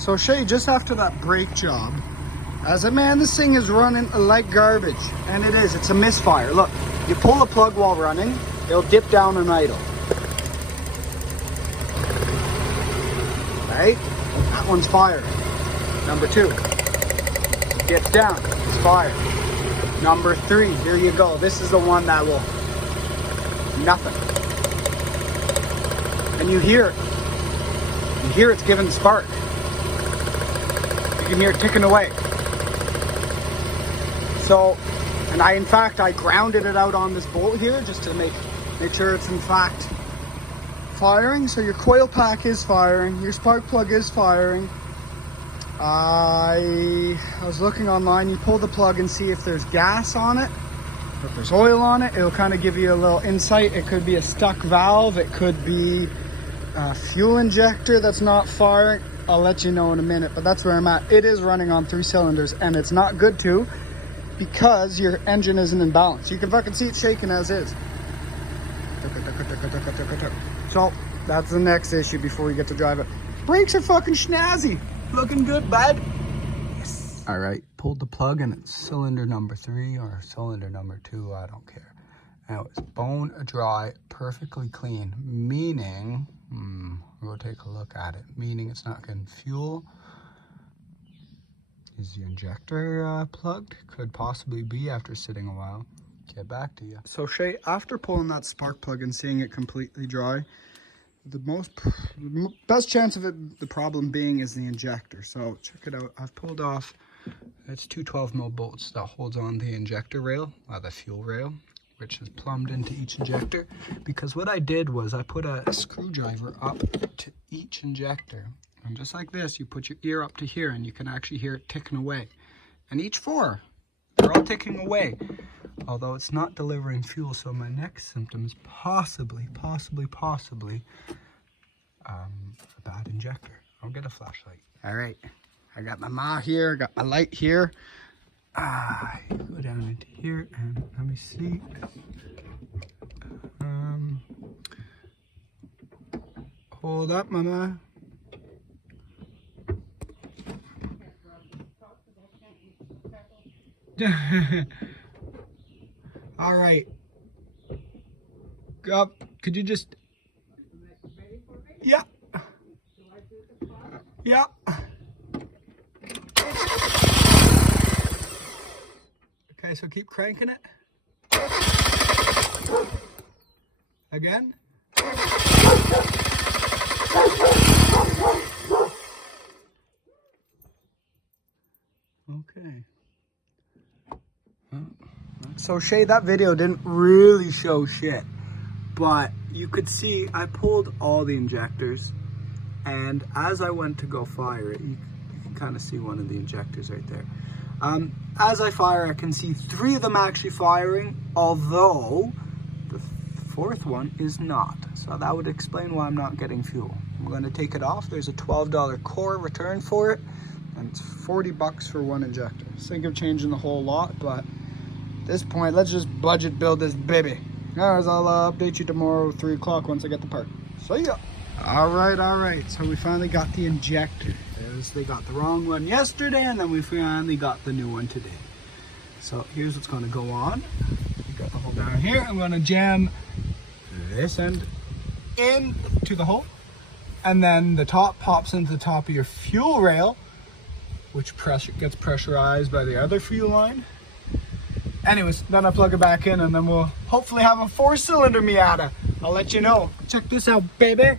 So Shay, just after that brake job, I said, man, this thing is running like garbage. And it is, it's a misfire. Look, you pull the plug while running, it'll dip down and idle. Right? That one's fired. Number 2, dips down, it's fired. Number 3, here you go. This is the one that will, nothing. And you hear it. You hear it's giving spark. You can hear it ticking away. So, and in fact, I grounded it out on this bolt here just to make sure it's in fact firing. So your coil pack is firing, your spark plug is firing. I was looking online, you pull the plug and see if there's gas on it, or if there's oil on it. It'll kind of give you a little insight. It could be a stuck valve, it could be a fuel injector that's not firing. I'll let you know in a minute, but that's where I'm at. It is running on 3 cylinders, and it's not good to, because your engine isn't in balance. You can fucking see it shaking as is. So that's the next issue before we get to drive it. Brakes are fucking snazzy. Looking good, bud. Yes. All right, pulled the plug and it's cylinder number 3 or cylinder number 2, I don't care. Now it's bone dry, perfectly clean, meaning, we'll take a look at it, meaning it's not getting fuel. Is the injector plugged? Could possibly be after sitting a while. Get back to you. So Shay, after pulling that spark plug and seeing it completely dry, the best chance of it, the problem being, is the injector. So check it out. I've pulled off, it's 2 12mm bolts that holds on the injector rail, the fuel rail, which is plumbed into each injector. Because what I did was I put a screwdriver up to each injector. And just like this, you put your ear up to here and you can actually hear it ticking away. And each 4, they're all ticking away. Although it's not delivering fuel, so my next symptom is possibly a bad injector. I'll get a flashlight. All right, I got my Ma here, got my light here. Go down into here and let me see. Hold up, Mama. All right. Could you just? Yeah. Yeah. Okay, so keep cranking it. Again. Okay. So Shay, that video didn't really show shit, but you could see I pulled all the injectors, and as I went to go fire it, you can kind of see one of the injectors right there. As I fire, I can see 3 of them actually firing, although the 4th one is not. So that would explain why I'm not getting fuel. I'm going to take it off. There's a $12 core return for it, and it's 40 bucks for 1 injector. Think of changing the whole lot, but at this point, let's just budget build this baby. Anyways, I'll update you tomorrow, 3 o'clock, once I get the part. See ya. All right. So we finally got the injector. They got the wrong one yesterday, and then we finally got the new one today. So here's what's going to go on. You got the hole down here. I'm going to jam this end into the hole, and then the top pops into the top of your fuel rail, which gets pressurized by the other fuel line. Anyways, then I plug it back in, and then we'll hopefully have a 4-cylinder Miata. I'll let you know. Check this out, baby.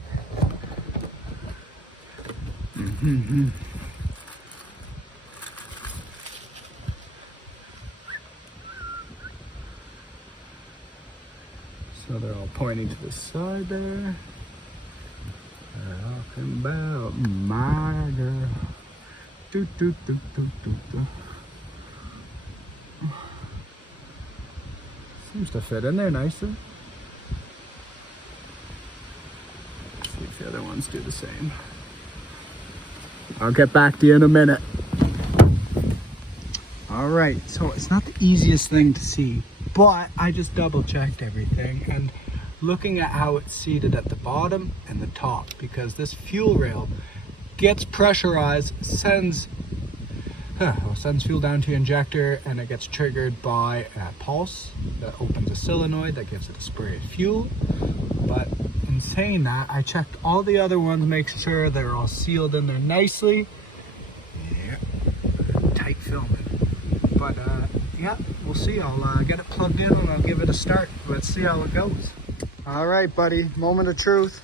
So they're all pointing to the side there. They're talking about my girl. Do, do, do, do, do, do. Seems to fit in there nicely. Let's see if the other ones do the same. I'll get back to you in a minute. All right, so it's not the easiest thing to see, but I just double checked everything, and looking at how it's seated at the bottom and the top, because this fuel rail gets pressurized, sends fuel down to your injector, and it gets triggered by a pulse that opens a solenoid that gives it a spray of fuel. But in saying that, I checked all the other ones, make sure they're all sealed in there nicely. Yeah, tight filming. But yeah, we'll see. I'll get it plugged in and I'll give it a start. Let's see how it goes. All right, buddy, moment of truth.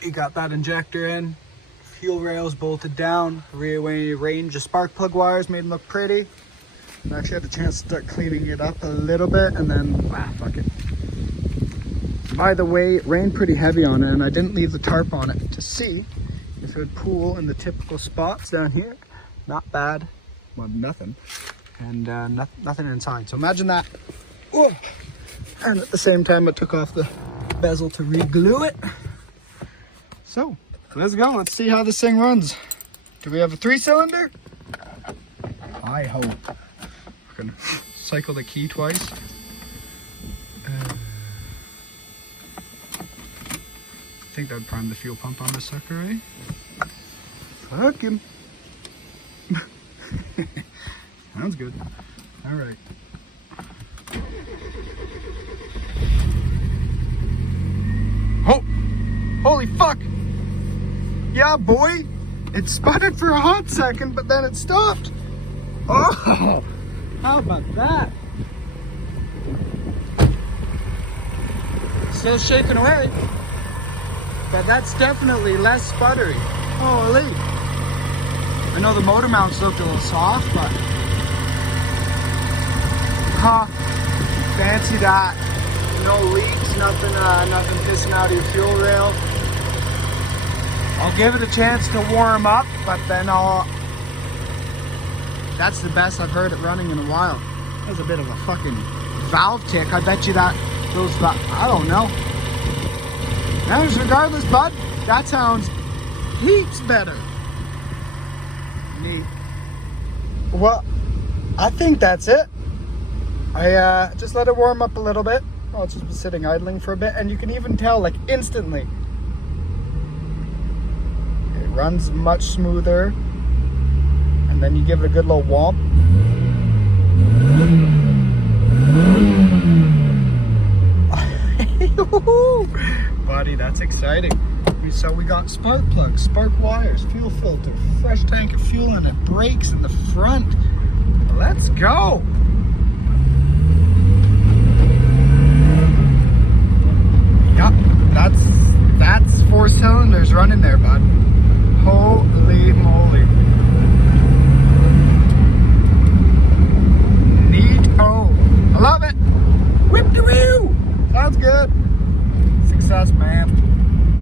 You got that injector in. Fuel rails bolted down, rearranged the spark plug wires, made them look pretty. I actually had a chance to start cleaning it up a little bit, and then, fuck it. By the way, it rained pretty heavy on it, and I didn't leave the tarp on it to see if it would pool in the typical spots down here. Not bad, well, nothing, and nothing inside. So imagine that. Oh. And at the same time, I took off the bezel to re-glue it. So, let's go. Let's see how this thing runs. Do we have a 3-cylinder? I hope. We're gonna cycle the key twice. I think that would prime the fuel pump on this sucker, eh? Fuck him. Sounds good. All right. Oh! Holy fuck! Yeah, boy! It sputtered for a hot second, but then it stopped. Oh! How about that? Still shaking away. But that's definitely less sputtery. Holy! I know the motor mounts looked a little soft, but... Huh. Fancy that. No leaks, nothing pissing out of your fuel rail. I'll give it a chance to warm up, but then that's the best I've heard it running in a while. That was a bit of a fucking valve tick. I bet you that those, I don't know. Anyways, regardless, bud, that sounds heaps better. Neat. Well, I think that's it. I just let it warm up a little bit. Well, it's just been sitting idling for a bit, and you can even tell, like, instantly. It runs much smoother, and then you give it a good little womp. Buddy, that's exciting. So we got spark plugs, spark wires, fuel filter, fresh tank of fuel in it, brakes in the front. Let's go. Yep, that's 4 cylinders running there, bud. Holy moly. Neat. Oh, I love it. Whip the wheel. Sounds good. Success, man.